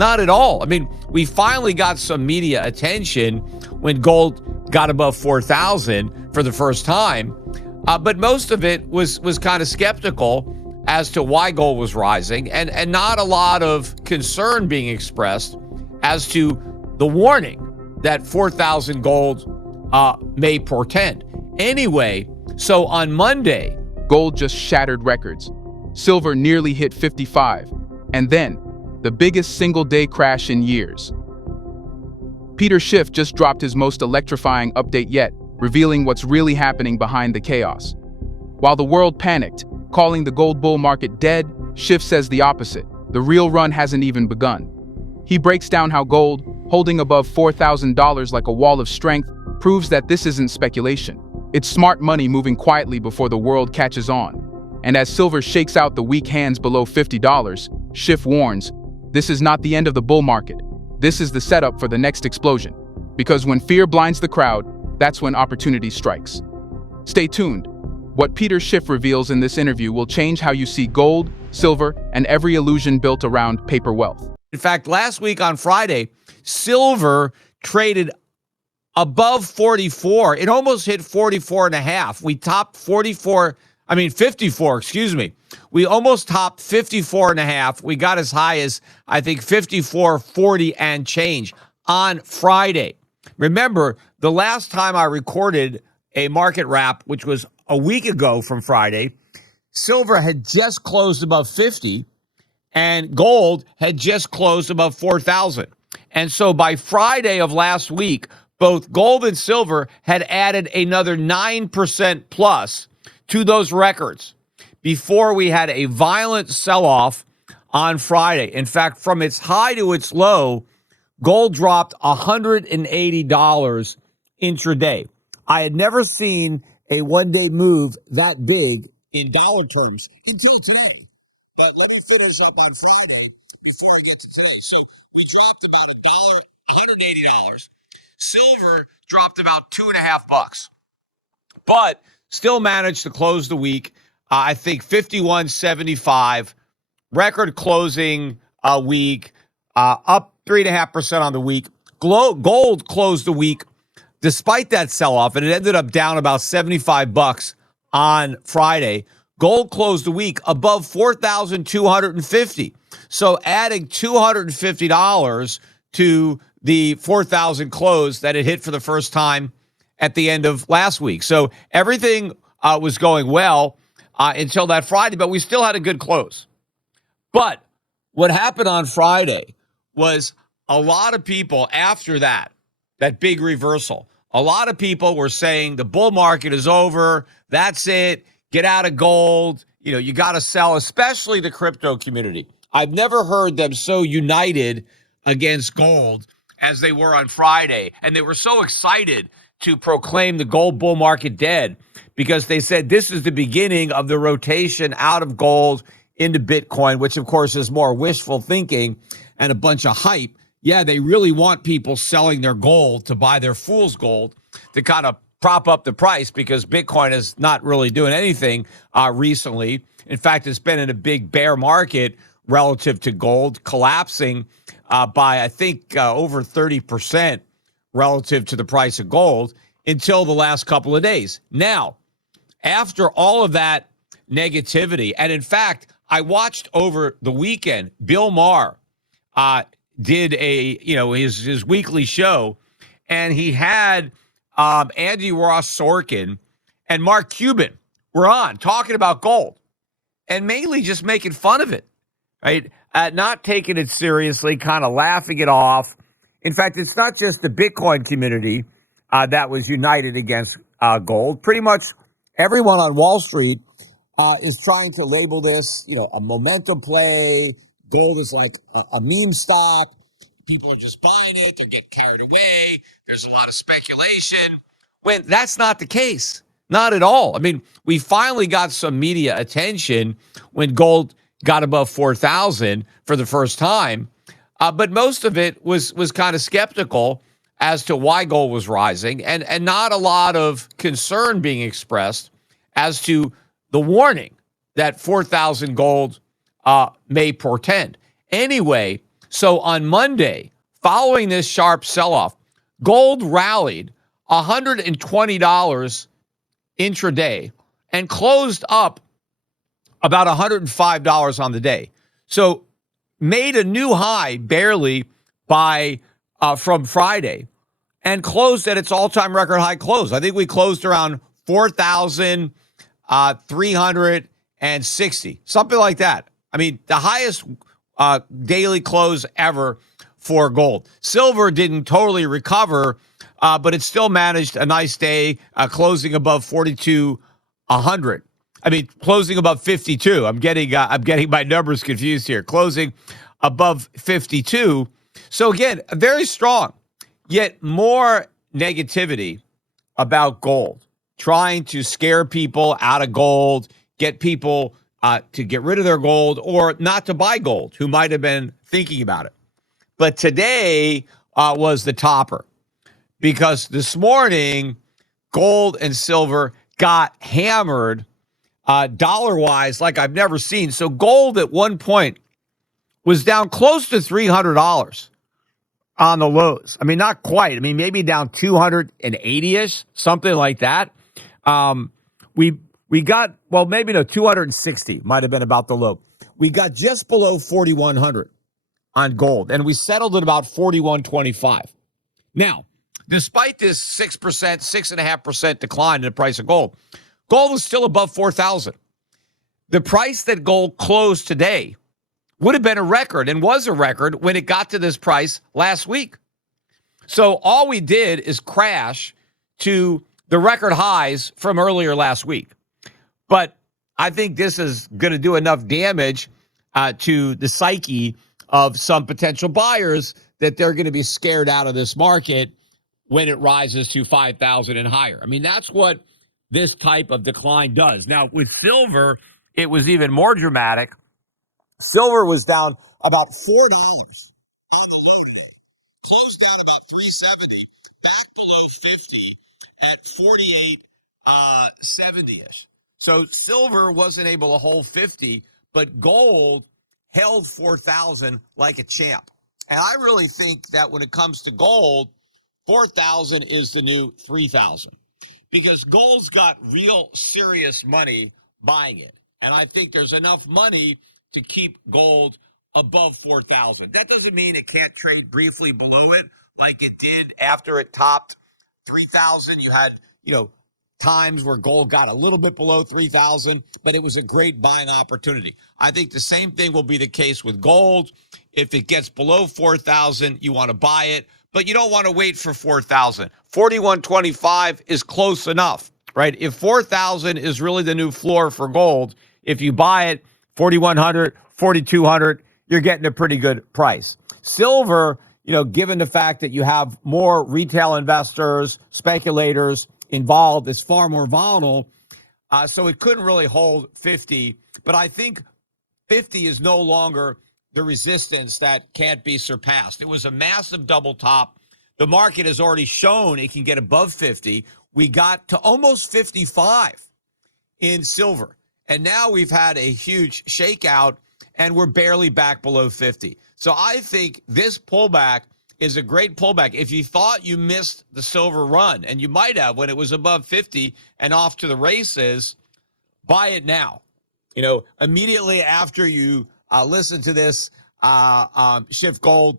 Not at all. I mean, we finally got some media attention when gold got above 4,000 for the first time. But most of it was kind of skeptical as to why gold was rising, and not a lot of concern being expressed as to the warning that 4,000 gold may portend. Anyway, so on Monday, gold just shattered records. Silver nearly hit 55, and then the biggest single-day crash in years. Schiff just dropped his most electrifying update yet, revealing what's really happening behind the chaos. While the world panicked, calling the gold bull market dead, Schiff says the opposite. The real run hasn't even begun. He breaks down how gold, holding above $4,000 like a wall of strength, proves that this isn't speculation. It's smart money moving quietly before the world catches on. And as silver shakes out the weak hands below $50, Schiff warns, this is not the end of the bull market. This is the setup for the next explosion. Because when fear blinds the crowd, that's when opportunity strikes. Stay tuned. What Schiff reveals in this interview will change how you see gold, silver, and every illusion built around paper wealth. In fact, last week on Friday, silver traded above 44. It almost hit 44 and a half. We topped 54, excuse me. We almost topped 54 and a half. We got as high as, I think, 54.40 and change on Friday. Remember, the last time I recorded a market wrap, which was a week ago from Friday, silver had just closed above 50 and gold had just closed above 4,000. And so by Friday of last week, both gold and silver had added another 9% plus to those records before we had a violent sell-off on Friday. In fact, from its high to its low, gold dropped $180 intraday. I had never seen a one-day move that big in dollar terms until today. But let me finish up on Friday before I get to today. So we dropped about $180. Silver dropped about $2.50, but still managed to close the week. I think 51.75, record closing week, up 3.5% on the week. Gold closed the week despite that sell-off, and it ended up down about $75 on Friday. Gold closed the week above 4,250. So adding $250 to the 4,000 close that it hit for the first time at the end of last week. So everything was going well until that Friday, but we still had a good close. But what happened on Friday was a lot of people after that big reversal, a lot of people were saying the bull market is over. That's it. Get out of gold. You got to sell, especially the crypto community. I've never heard them so united against gold as they were on Friday. And they were so excited to proclaim the gold bull market dead because they said this is the beginning of the rotation out of gold into Bitcoin, which of course is more wishful thinking and a bunch of hype. Yeah, they really want people selling their gold to buy their fool's gold to kind of prop up the price because Bitcoin is not really doing anything recently. In fact, it's been in a big bear market relative to gold, collapsing by, I think, over 30% relative to the price of gold until the last couple of days. Now, after all of that negativity, and in fact, I watched over the weekend, Bill Maher did his weekly show, and he had Andy Ross Sorkin and Mark Cuban were on talking about gold and mainly just making fun of it, right? Not taking it seriously, kind of laughing it off. In fact, it's not just the Bitcoin community that was united against gold. Pretty much everyone on Wall Street is trying to label this, a momentum play. Gold is like a meme stock. People are just buying it. They're getting carried away. There's a lot of speculation. When that's not the case. Not at all. I mean, we finally got some media attention when gold got above 4,000 for the first time. But most of it was kind of skeptical as to why gold was rising and not a lot of concern being expressed as to the warning that 4,000 gold may portend. Anyway, So on Monday, following this sharp sell-off, gold rallied $120 intraday and closed up about $105 on the day. So made a new high barely from Friday and closed at its all-time record high close. I think we closed around 4,360, something like that. I mean, the highest daily close ever for gold. Silver didn't totally recover, but it still managed a nice day, closing above 4,200. I mean, closing above 52. I'm getting my numbers confused here. Closing above 52. So again, very strong. Yet more negativity about gold, trying to scare people out of gold, get people to get rid of their gold or not to buy gold who might have been thinking about it. But today was the topper because this morning, gold and silver got hammered dollar-wise like I've never seen. So gold at one point was down close to $300 on the lows. I mean, not quite. I mean, maybe down 280-ish, something like that. We got, well, maybe no, 260 might have been about the low. We got just below 4,100 on gold, and we settled at about 4,125. Now, despite this 6%, 6.5% decline in the price of gold, gold is still above 4,000. The price that gold closed today would have been a record and was a record when it got to this price last week. So all we did is crash to the record highs from earlier last week. But I think this is going to do enough damage to the psyche of some potential buyers that they're going to be scared out of this market when it rises to 5,000 and higher. I mean, that's what this type of decline does. Now, with silver, it was even more dramatic. Silver was down about $4 on the low today. Closed down about 370, back below 50 at 48.70-ish. So silver wasn't able to hold 50, but gold held 4,000 like a champ. And I really think that when it comes to gold, 4,000 is the new 3,000 because gold's got real serious money buying it. And I think there's enough money to keep gold above 4,000. That doesn't mean it can't trade briefly below it like it did after it topped 3,000. You had, times where gold got a little bit below 3,000, but it was a great buying opportunity. I think the same thing will be the case with gold. If it gets below 4,000, you want to buy it, but you don't want to wait for 4,000. 4,125 is close enough, right? If 4,000 is really the new floor for gold, if you buy it 4,100, 4,200, you're getting a pretty good price. Silver, given the fact that you have more retail investors, speculators involved, is far more volatile. So it couldn't really hold 50. But I think 50 is no longer the resistance that can't be surpassed. It was a massive double top. The market has already shown it can get above 50. We got to almost 55 in silver. And now we've had a huge shakeout, and we're barely back below 50. So I think this pullback is a great pullback. If you thought you missed the silver run, and you might have when it was above 50 and off to the races, buy it now. Immediately after you listen to this Schiff Gold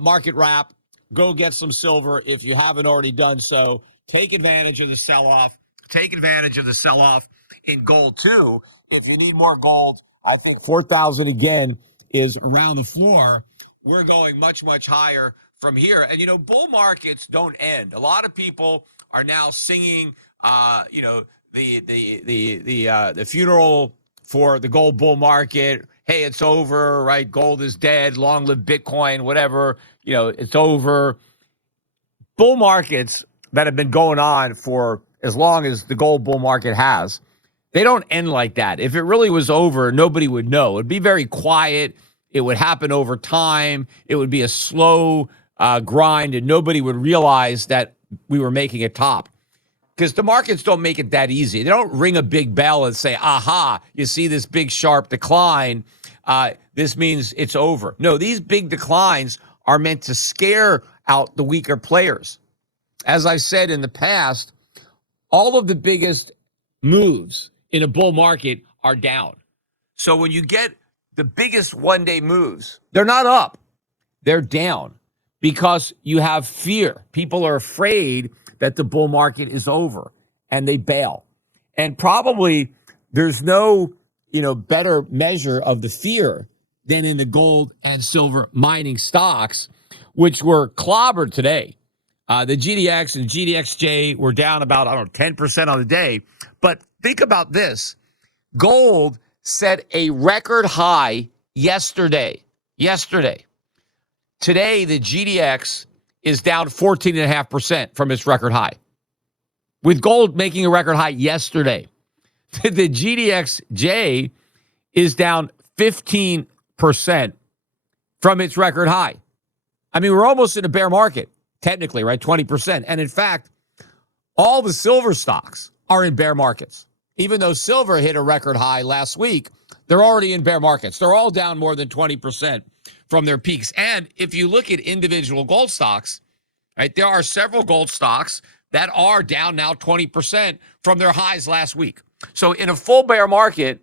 market wrap, go get some silver if you haven't already done so. Take advantage of the sell-off. Take advantage of the sell-off in gold too. If you need more gold, I think 4,000 again is around the floor. We're going much, much higher from here. And, bull markets don't end. A lot of people are now singing, the funeral for the gold bull market. Hey, it's over, right? Gold is dead. Long live Bitcoin, whatever. It's over. Bull markets that have been going on for as long as the gold bull market has, they don't end like that. If it really was over, nobody would know. It'd be very quiet. It would happen over time. It would be a slow grind, and nobody would realize that we were making a top. Because the markets don't make it that easy. They don't ring a big bell and say, aha, you see this big sharp decline. this means it's over. No, these big declines are meant to scare out the weaker players. As I've said in the past, all of the biggest moves in a bull market are down. So when you get the biggest one-day moves, they're not up, they're down because you have fear. People are afraid that the bull market is over and they bail. And probably there's no, better measure of the fear than in the gold and silver mining stocks, which were clobbered today. The GDX and GDXJ were down about, 10% on the day. But think about this. Gold set a record high yesterday. Today, the GDX is down 14.5% from its record high, with gold making a record high yesterday. The GDXJ is down 15% from its record high. I mean, we're almost in a bear market, technically, right? 20%. And in fact, all the silver stocks are in bear markets. Even though silver hit a record high last week, they're already in bear markets. They're all down more than 20% from their peaks. And if you look at individual gold stocks, right, there are several gold stocks that are down now 20% from their highs last week. So in a full bear market,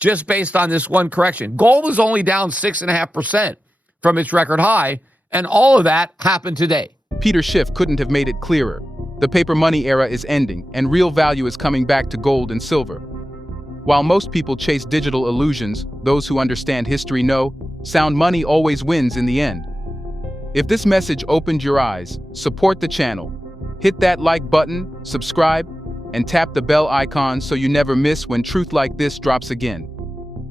just based on this one correction, gold is only down 6.5% from its record high, and all of that happened today. Peter Schiff couldn't have made it clearer. The paper money era is ending, and real value is coming back to gold and silver. While most people chase digital illusions, those who understand history know sound money always wins in the end. If this message opened your eyes, support the channel. Hit that like button, subscribe, and tap the bell icon so you never miss when truth like this drops again.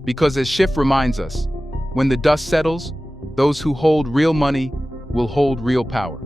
Because as Schiff reminds us, when the dust settles, those who hold real money will hold real power.